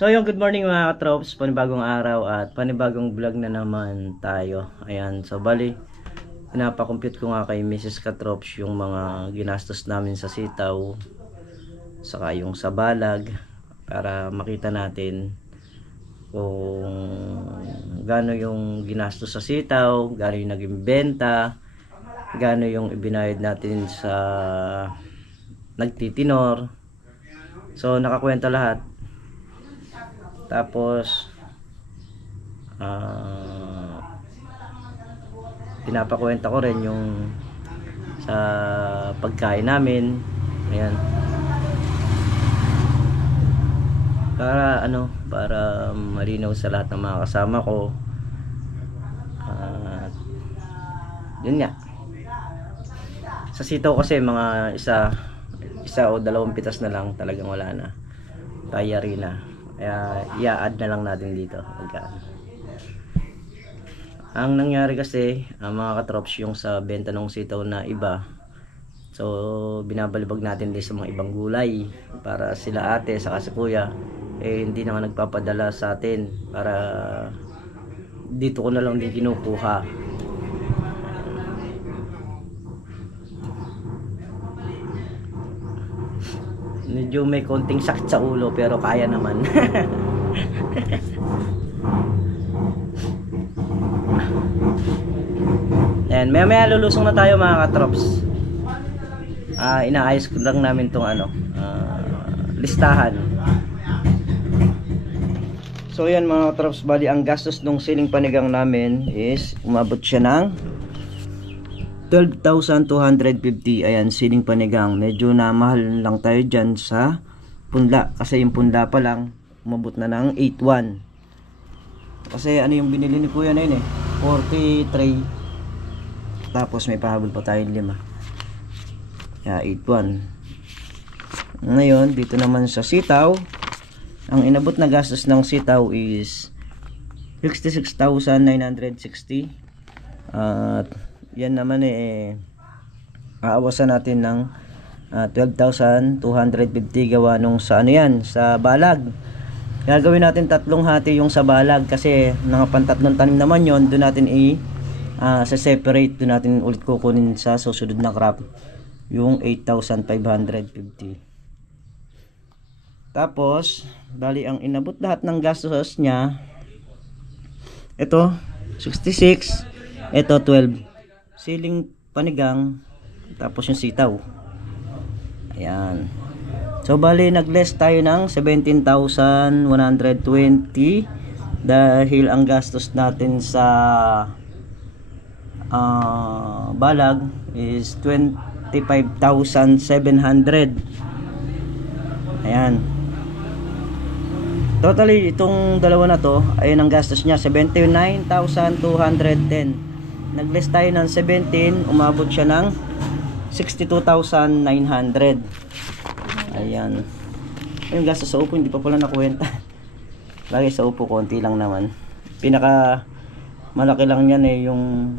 So yung good morning mga katrops, panibagong araw at panibagong vlog na naman tayo. Ayan, so bali, pinapakompute ko nga kay Mrs. Katrops yung mga ginastos namin sa sitaw, saka yung sa balag, para makita natin kung gaano yung ginastos sa sitaw, gaano yung naging benta, gaano yung ibinayad natin sa nagtitinor. So nakakwenta lahat. Tapos pinapakwenta ko rin yung sa pagkain namin. Ayan. Para malinaw sa lahat ng mga kasama ko. Yun nga. Sa sitaw kasi mga isa o dalawang pitas na lang, talagang wala na. Tayari na. Kaya i-add na lang natin dito. Ang nangyari kasi, mga katrops, yung sa benta ng sitaw na iba, so binabalibag natin din sa mga ibang gulay para sila ate saka si kuya hindi naman nagpapadala sa atin, para dito ko na lang din kinukuha. Medyo may konting sakit sa ulo pero kaya naman. Ayan, maya lulusong na tayo mga katrops. Inaayos ko lang namin tong listahan. So yan mga katrops, bali ang gastos ng siling panigang namin is umabot siya ng 12,250. Ayan, siling panigang. Medyo na mahal lang tayo dyan sa punla. Kasi yung punla pa lang, umabot na ng 8,100. Kasi ano yung binili ni kuya na yun 43. Tapos may pahabol pa tayong 5. Kaya 8,100. Ngayon, dito naman sa sitaw, ang inabot na gastos ng sitaw is 66,960. At yan naman aawasan natin ng 12,250 gawa nung sa sa balag. Gagawin natin tatlong hati yung sa balag kasi pantatlong tanim naman yon. Doon natin sa separate, doon natin ulit kukunin sa susunod na crop yung 8,550. Tapos bali ang inabot lahat ng gastos niya, ito 66, ito 12 siling panigang, tapos yung sitaw. Ayan. So bali nag-less tayo ng 17,120 dahil ang gastos natin sa balag is 25,700. Ayan. Totally itong dalawa na to ay ang gastos niya 79,210. Nag-less tayo ng 17, umabot siya ng 62,900. Ayan. Yung gastos sa upo hindi pa pala nakuwenta. Lagi sa upo konti lang naman. Pinaka malaki lang yan yung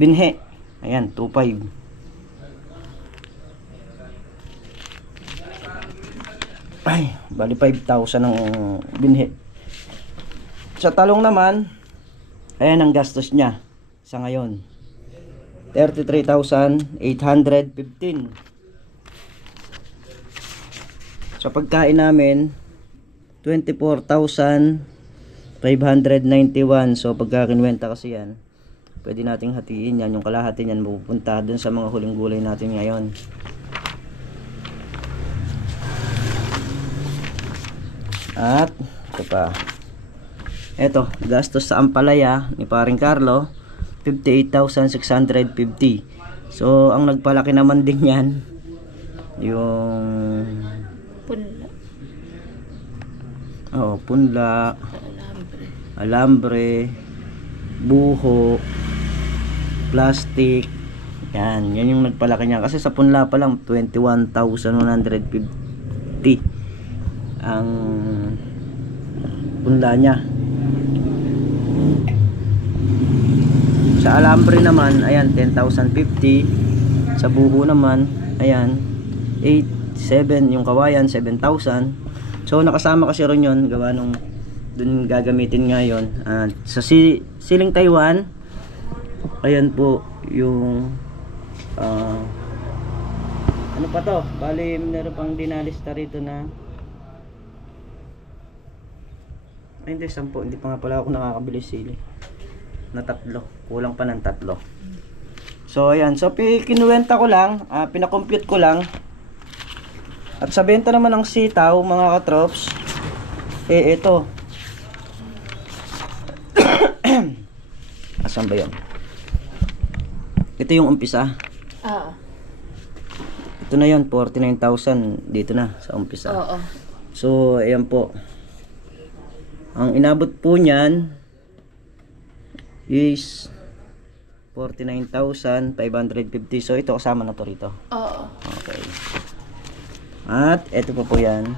binhe. Ayan, 2,500. Ay, bali 5,000 ang binhe. Sa talong naman, ayan ang gastos niya sa ngayon, 33,815. Sa pagkain namin, 24,591. So pagka kinwenta kasi yan, pwede nating hatiin yan. Yung kalahati yan mapupunta dun sa mga huling gulay natin ngayon. At ito pa, eto, gastos sa ampalaya ni paring Carlo, 58,650. So ang nagpalaki naman din yan yung punla, alambre, buho, plastic. Yan yung nagpalaki niya. Kasi sa punla pa lang 21,150 ang punla niya. Sa alambre naman, ayan, 10,050. Sa buho naman, ayan, 7 yung kawayan, 7,000. So nakasama kasi ron yun, gawa nung dun gagamitin ngayon. At sa Siling Taiwan, ayan po yung ano pa to, bali meron pang dinalista rito na ay hindi, 10, hindi pa nga pala ako nakakabili sili na 3, kulang pa ng 3. So ayan, so kinuwenta ko lang, pinakompute ko lang. At sa benta naman ng sitaw mga katrops, ito asan ba yun? Ito yung umpisa. Oo. Ito na yun, 49,000 dito na sa umpisa. Oo. So ayan po, ang inabot po niyan is 49,550. So ito kasama na to rito. Oo. Okay. At ito po yan.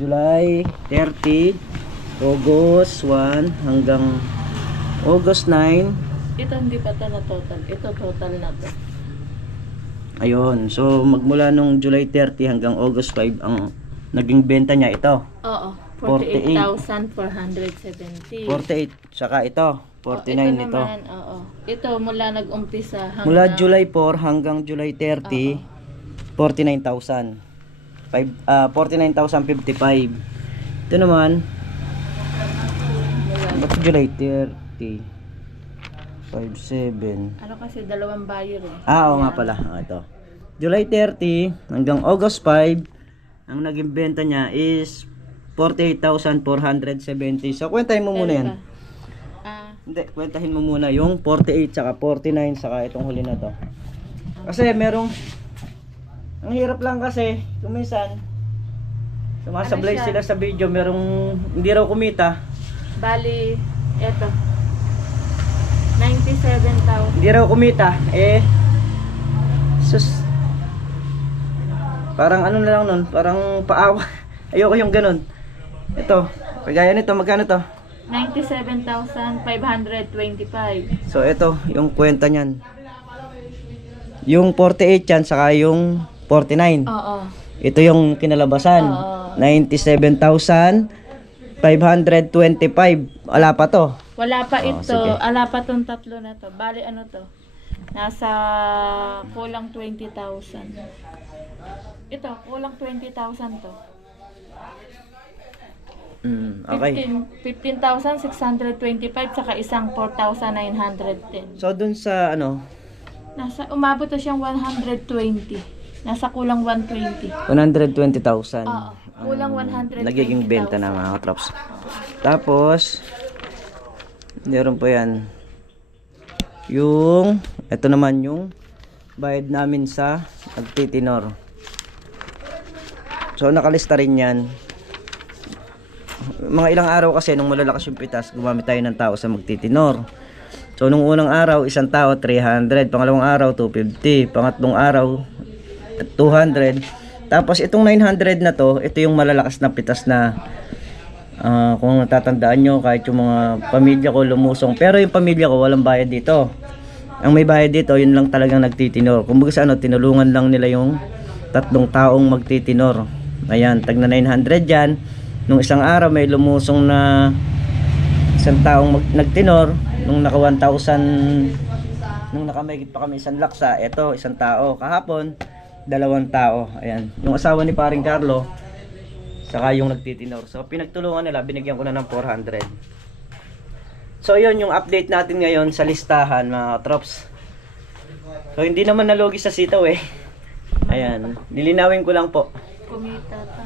July 30, August 1 hanggang August 9. Ito hindi pa ito na total. Ito total na to. Ayun. So magmula nung July 30 hanggang August 5 ang naging benta niya ito. Oo. 48,470. 48. Saka ito. 49 ito. Naman, oo. Ito mula nag-umpisa hanggang Mula July 4 hanggang July 30, 49,000. 49,055. Ito naman, ba't July 30? 57. ano kasi dalawang buyer eh. Oo nga pala. Ito. July 30 hanggang August 5, ang naging benta niya is 48,470. So, kwentahin mo muna yan. Hindi, kwentahin mo muna yung 48 saka 49 saka itong huli na to. Kasi merong ang hirap lang kasi kuminsan sumasablay Ano siya? sila sa video, merong hindi raw kumita. Bali, eto. 97,000. Hindi raw kumita sus, parang ano na lang nun, parang paawa. Ayoko yung ganun. Ito, kagaya nito, magkano to? 97,525. So ito, yung kwenta niyan. Yung 48 yan, saka yung 49. Oo. Ito yung kinalabasan. Oo. 97,525. Wala pa to. Wala pa ito. sige. Wala pa tong tatlo na to. Bali ano to? Nasa kulang 20,000. Ito, kulang 20,000 to. Okay. 15,625 saka isang 4,910. So dun sa ano, Nasa umabot na siyang 120. Nasa kulang 120. 120,000. Oo, kulang 120,000. Nagiging benta na mga katrops. Tapos meron po yan. Yung ito naman yung bayad namin sa nagtitinor. So nakalista rin yan. Mga ilang araw kasi nung malalakas yung pitas, gumamit tayo ng tao sa magtitinor. So nung unang araw, isang tao 300, pangalawang araw 250, pangatlong araw 200. Tapos itong 900 na to, ito yung malalakas na pitas na kung natatandaan nyo, kahit yung mga pamilya ko lumusong. Pero yung pamilya ko walang bayad dito. Ang may bayad dito, yun lang talagang nagtitinor. Kumbaga sa ano, tinulungan lang nila yung 3 taong magtitinor. Ayan, tag na 900 yan. Nung isang araw may lumusong na isang taong nagtinor. Nung naka 1,000, nung nakamahigit pa kami isang laksa, eto isang tao. Kahapon 2 tao. Ayan, yung asawa ni paring Carlo saka yung nagtitinor. So pinagtulungan nila, binigyan ko na ng 400. So yun yung update natin ngayon sa listahan mga trops. So hindi naman nalugi sa sitaw eh. Ayan, nilinawin ko lang po. Kumita pa.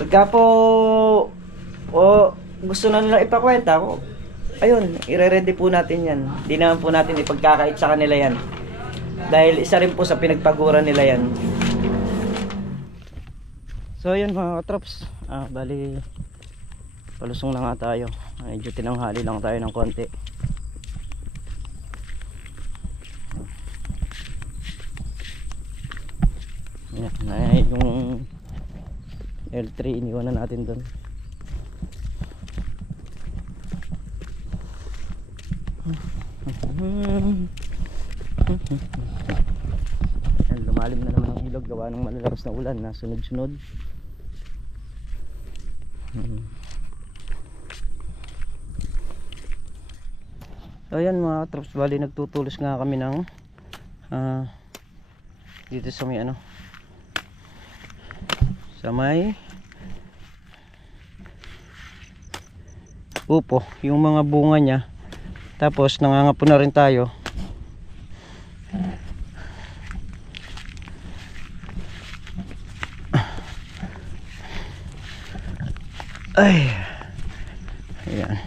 Pagka po gusto na nila ipakwenta ko, ayun, ire-ready po natin yan. Di naman po natin ipagkakait sa kanila yan. Dahil isa rin po sa pinagpaguran nila yan. So yun mga katrops, bali palusong lang nga tayo. Medyo tinanghali lang tayo ng konti. Ayan, yung L3 iniwan na natin doon. Lumalim na naman ang bilog gawa ng malalakas na ulan na sunod-sunod. So ayan mga katrops, bali nagtutulos nga kami ng dito sa may ano, sa may upo, yung mga bunga niya. Tapos nangangapo na rin tayo. Ay, ayan.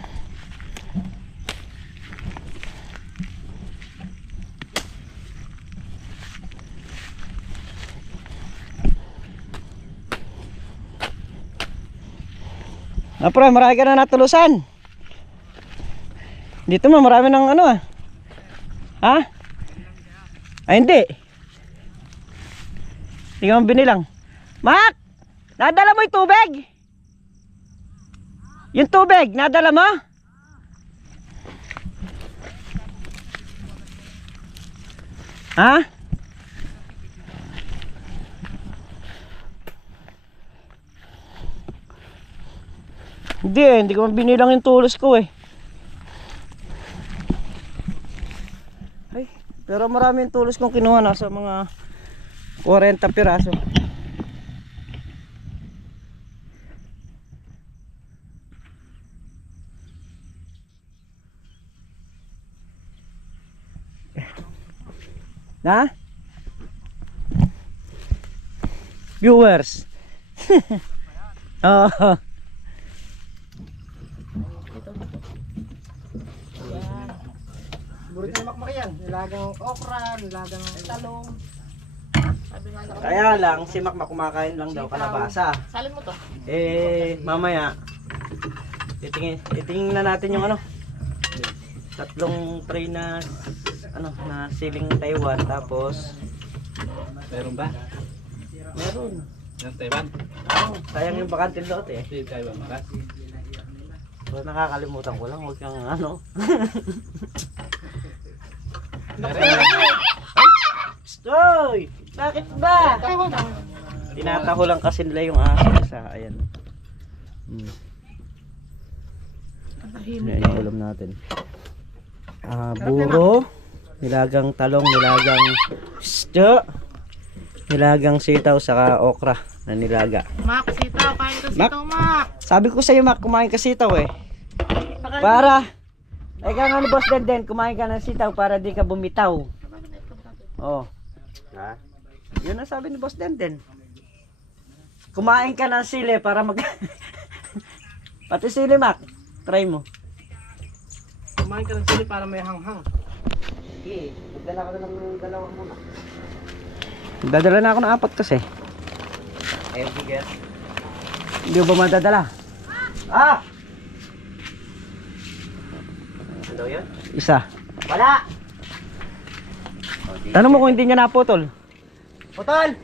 Pre, marami ka na natulusan. Dito marami ng ano ah. Ha? Ay hindi. Hindi ka man binilang. Mak! Nadala mo yung tubig? Yung tubig, nadala mo? Ha? Hindi ko binilang yung tulos ko eh. Ay, pero marami yung tulos kong kinuha, nasa mga 40 piraso. Na? Viewers. Oh. Burito na makmak yan. Nilagang okra, nilagang talong. Sabi nga na Kaya lang, si Makmak kumakain lang daw kalabasa. salin mo to. Mamaya, titingin na natin yung ano, tatlong tray na ano, na siling Taiwan. Tapos Meron ba? meron. Ng Taiwan? Sayang yung bakantin doon eh. Hindi Taiwan makas. So, nakakalimutan ko lang, huwag kang ano. Stoy! Bakit ba? Tinataho lang kasi nila yung aso sa ayan. Ayan yung ulam natin. Buro, nilagang talong, nilagang nilagang sitaw, saka okra na nilaga. Mak, sitaw. Kain ka Mak? sitaw, Mak. Sabi ko sa'yo, Mak, kumain ka sitaw eh. Para, ikaw nga ni Boss Denden, kumain ka ng sitaw para di ka bumitaw. Oh. Ha? Yun ang sabi ni Boss Denden. Kumain ka ng sili para mag... Pati sili, Mak. Try mo. Kumain ka ng sili para may hanghang. Sige, magdala ka na ng dalawa muna. Dadala na ako ng 4 kasi. Ayun, sige. Hindi ba madadala? Ah! Ano daw yun? Isa. Wala! Tanong mo kung hindi niya naputol. Putol!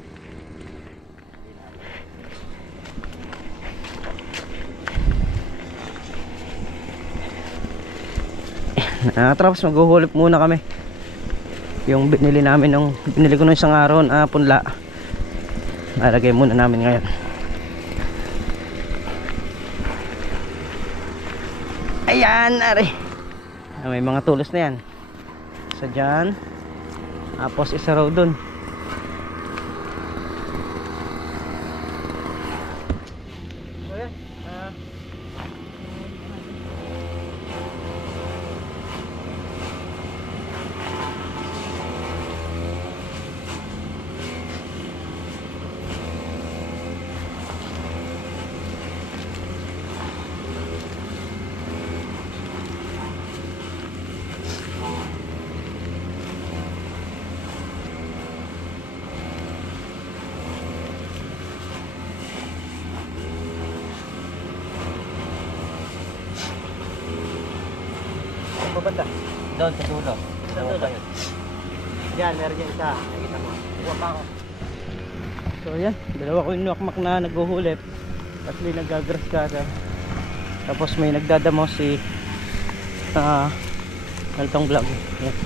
Tapos maghuhulip muna kami. Yung binili namin binili ko nung isang araw na punla. Nalagay muna namin ngayon. Ayan, are. May mga tulos na yan. Isa dyan. Tapos isa raw dun. Babanda. Doon sa dulo. Sa dulo. Yan, meron dyan isa. Nakita mo. Kuha pa ako. So yan, dalawa ko yung nakmak na naghuhulip. At may nagagraskada. Tapos may nagdadamo si Altong Vlog. Yan.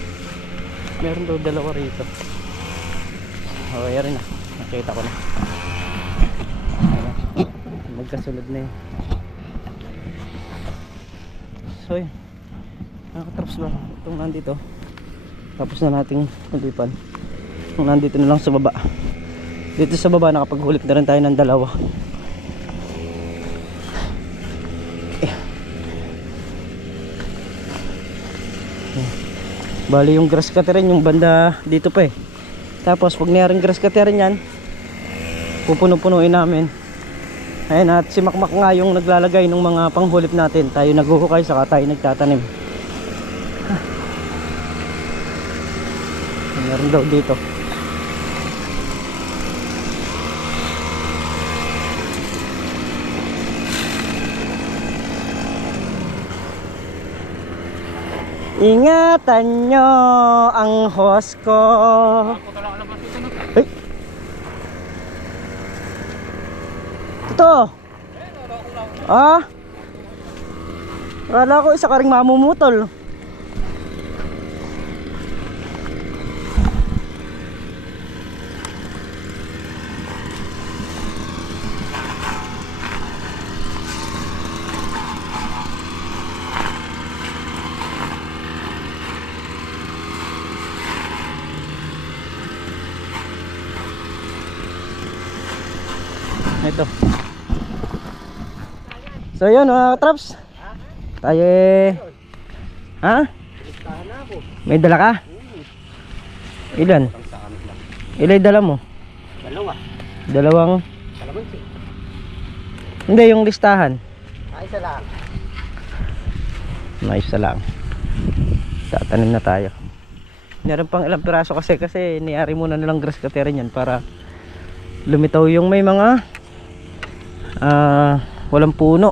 Meron daw dalawa rito. O, yan rin na. Nakita ko na. Magkasunod na yun. So yun, nakaka-traps ba itong nandito, tapos na nating palipan. Itong nandito na lang sa baba. Dito sa baba nakapaghulit na rin tayo ng dalawa. Bali yung grass cutter rin yung banda dito pa eh. Tapos pag naring grass cutter rin yan, pupuno-punuin namin. Ayan, at si Makmak nga yung naglalagay ng mga panghulip natin. Tayo naghuhukay saka tayo nagtatanim. Meron daw dito. Ingatan nyo ang host ko. Hey. Ito. Ah. Akala ko isa ka ring mamumutol. Ito. So yun mga traps. Tayo ha? May dala ka? Ilan? Ilan dala mo? Dalawa. Dalawang? Kalamansi. Hindi, yung listahan. Ay, isa lang. Nice lang. Tatanim na tayo. Meron pang ilang piraso kasi niyari muna nilang grass cutter yan para lumitaw yung may mga walang puno.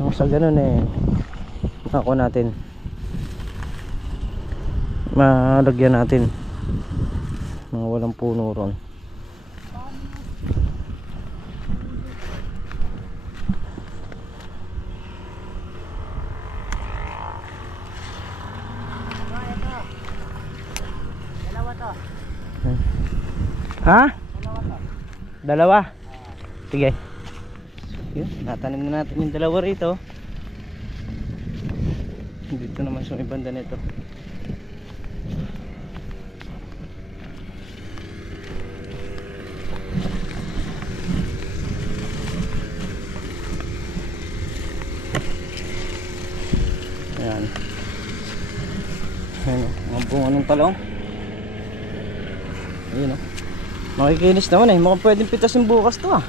Nang sa ganun eh ako natin malagyan natin mga walang puno ron. Dalawa to. Ha? Dalawa? Sige. Yun, natanim na natin yung dalawa rito. Dito naman sa ibanda nito. Ayan. Ayan, mga bunga ng talong. Ayun o. Makikinis naman eh. Mukhang pwedeng pitasin bukas to ah.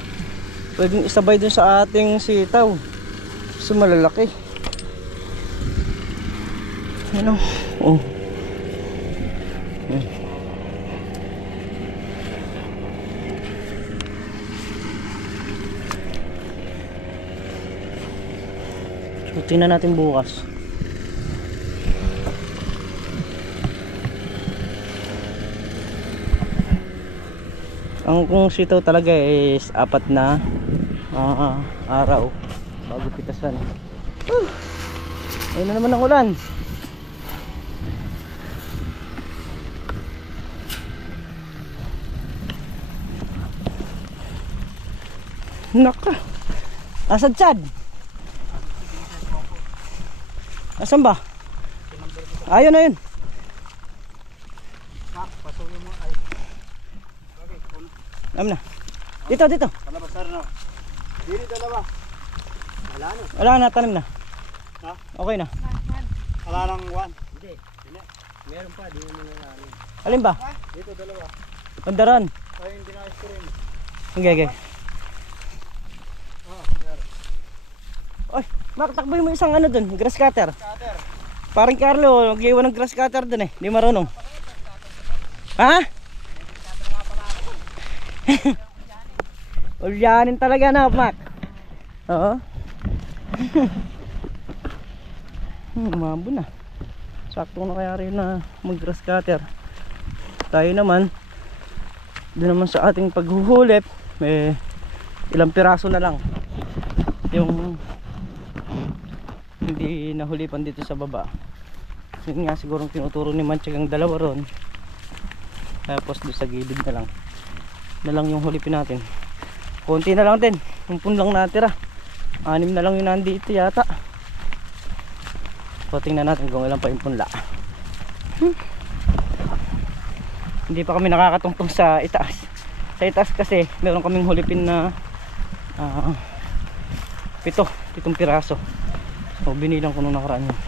Pwedeng isabay dun sa ating sitaw. So malalaki. Ano? Oh. Ayan. So tingnan natin bukas. Ang kung sitaw talaga is 4 na araw bago pitasan. Ayun na naman ang ulan. Naka. Asan Chad? Asan ba? Ayun na yun. Pasuyo mo ay. Alam na. Dito. Kalabasar na. Dili dalawa. Wala na. Wala na, tanim na. Ha? Okay na. Wala nang one. Hindi. Meron pa, di mo na. Alin ba? Dito dalawa. Pandaran. Ay, hindi na ice cream. Okay. Oy, makatakboy mo isang ano dun, grass cutter. Cutter. Parang Carlo, mag-iwan ng grass cutter dun eh. Di marunong. Ha? Ulyanin talaga na, Mac. Oo. Umabo na. Sakto na kaya rin na mag-grass cutter. Tayo naman, doon naman sa ating paghuhulip, may ilang piraso na lang yung hindi nahulipan dito sa baba. Yun nga siguro tinuturo ni Manchag ang dalawa ron. Tapos doon sa gilid na lang yung hulipin natin. Konti na lang din, yung punlang natira. 6 na lang yung nandito yata. So tingnan natin kung ilan pa yung punla. Hindi pa kami nakakatungtong sa itaas. Sa itaas kasi meron kaming hulipin na 7 piraso. So binilang ko nung nakaraan yun.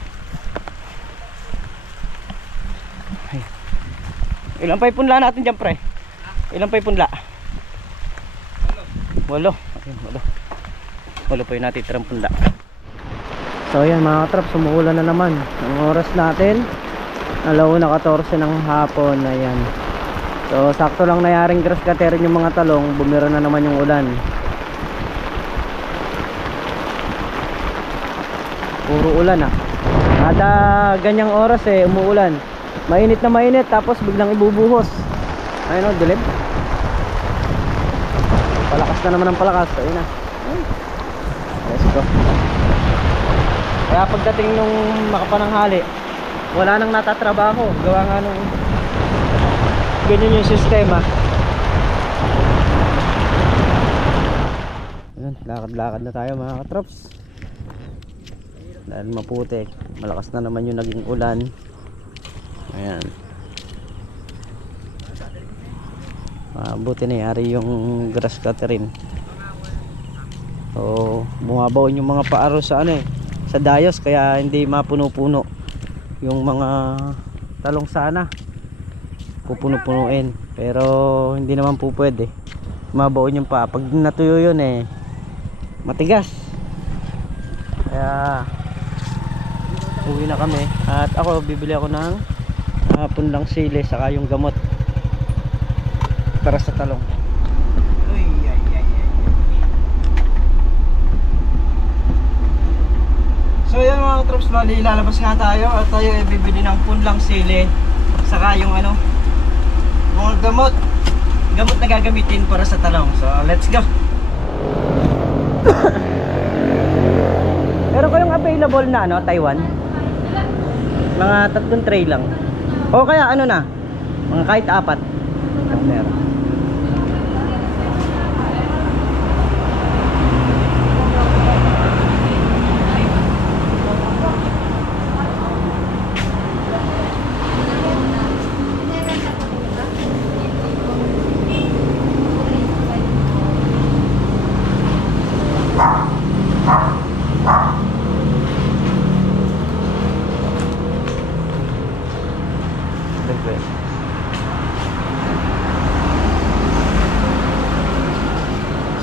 Ay. Ilan pa yung punla natin dyan, pre? Ilan pa yung punla? 8. Ayun, 8 pa yung natitirang punla. So ayan mga katrap, sumuulan na naman. Ang oras natin 2:14 ng hapon. Ayan. So sakto lang nayaring grass cutter yung mga talong. Bumira na naman yung ulan. Puro ulan ah. Kada ganyang oras umuulan. Mainit na mainit tapos biglang ibubuhos. Ayun o, dilim. Palakas na naman ang palakas. Ayun na. Let's go. Kaya pagdating nung makapananghali, wala nang natatrabaho. Gawa nga nung ganyan yung sistema. Ayan, lakad-lakad na tayo mga katrops. Dahil maputik, malakas na naman yung naging ulan. Ayan. Buti nangyari yung grass cutterin. So bumabaon yung mga paaro sa sa dayos, kaya hindi mapuno-puno yung mga talong. Sana pupuno-punuin, pero hindi naman po pwede. Mabaon yung pa. Pag natuyo yun matigas. Kaya uwi na kami. At ako bibili ako ng punlang sili saka yung gamot para sa talong. So yun mga troops, bali lalabas nga tayo at tayo bibili ng punlang sili saka yung mga gamot na gagamitin para sa talong. So let's go. Meron kayong available na Taiwan? Mga 3 tray lang. O kaya na, mga kahit 4. Meron.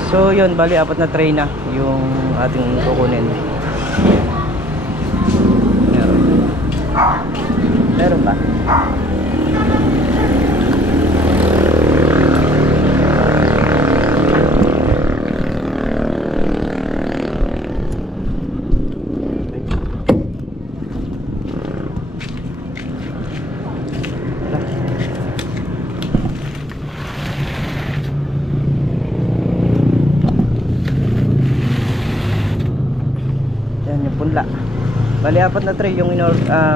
So yun, bali 4 na tray na yung ating kukunin. Meron ba? Punla. Bali 4 na tray yung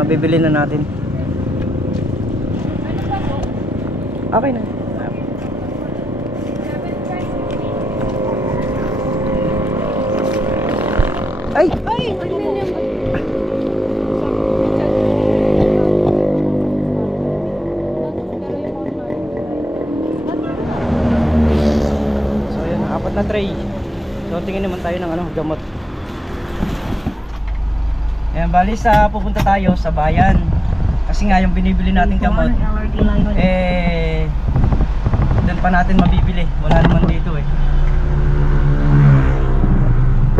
bibili na natin. Okay na. Ay! So yun, 4 na tray. So tingin naman tayo ng gamot. Ayan, bali pupunta tayo sa bayan. Kasi nga yung binibili natin gamot doon pa natin mabibili. Wala naman dito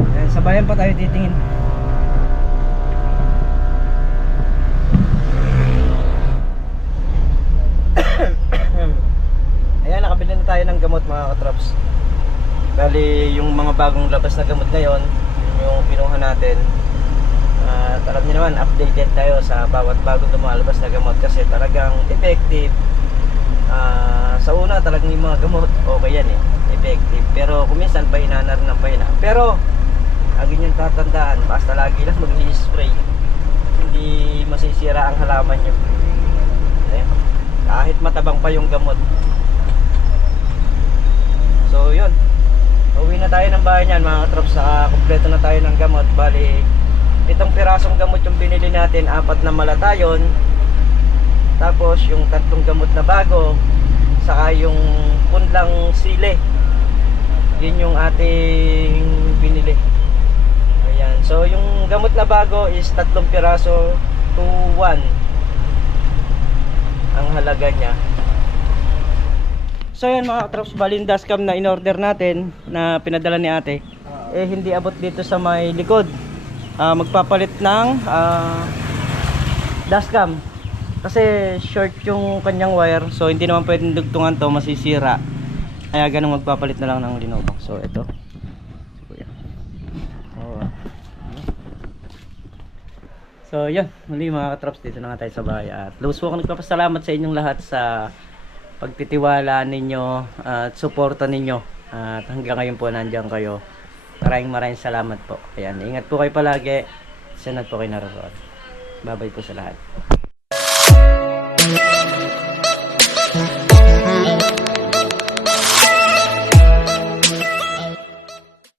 Ayan, sa bayan pa tayo titingin. Ayan, nakabili na tayo ng gamot mga katrops. Bali yung mga bagong labas na gamot ngayon, yung pinuha natin. At alam niyo naman, updated tayo sa bawat bagong lumalabas na gamot kasi talagang effective. Sa una talagang yung mga gamot okay yan effective, pero kuminsan pahina na rin ng pahina. Pero lagi nyo tatandaan, basta lagi lang mag-spray, hindi masisira ang halaman nyo. Ayan. Kahit matabang pa yung gamot. So yun, uwi na tayo ng bahay niyan mga katrops. Kompleto na tayo ng gamot. Bali, itong pirasong gamot yung binili natin, 4 na malatayon, tapos yung 3 gamot na bago, saka yung punlang sile, yun yung ating binili. Ayan, so yung gamot na bago is 3 piraso, 2-1 ang halaga niya. So yan mga katrops, balin dashcam na in-order natin, na pinadala ni ate, hindi abot dito sa may likod. Magpapalit ng dashcam kasi short yung kanyang wire, so hindi naman pwedeng dugtungan to, masisira. Kaya ganun, magpapalit na lang ng linobang. So ito. So yun, muli mga katrops, dito na nga tayo sa bahay. At lubos po ako nagpapasalamat sa inyong lahat sa pagtitiwala ninyo at suporta ninyo. At hanggang ngayon po nandiyan kayo. Maraming salamat po. Ayan, ingat po kayo palagi. Sanat po kayo naroon. Bye bye po sa lahat.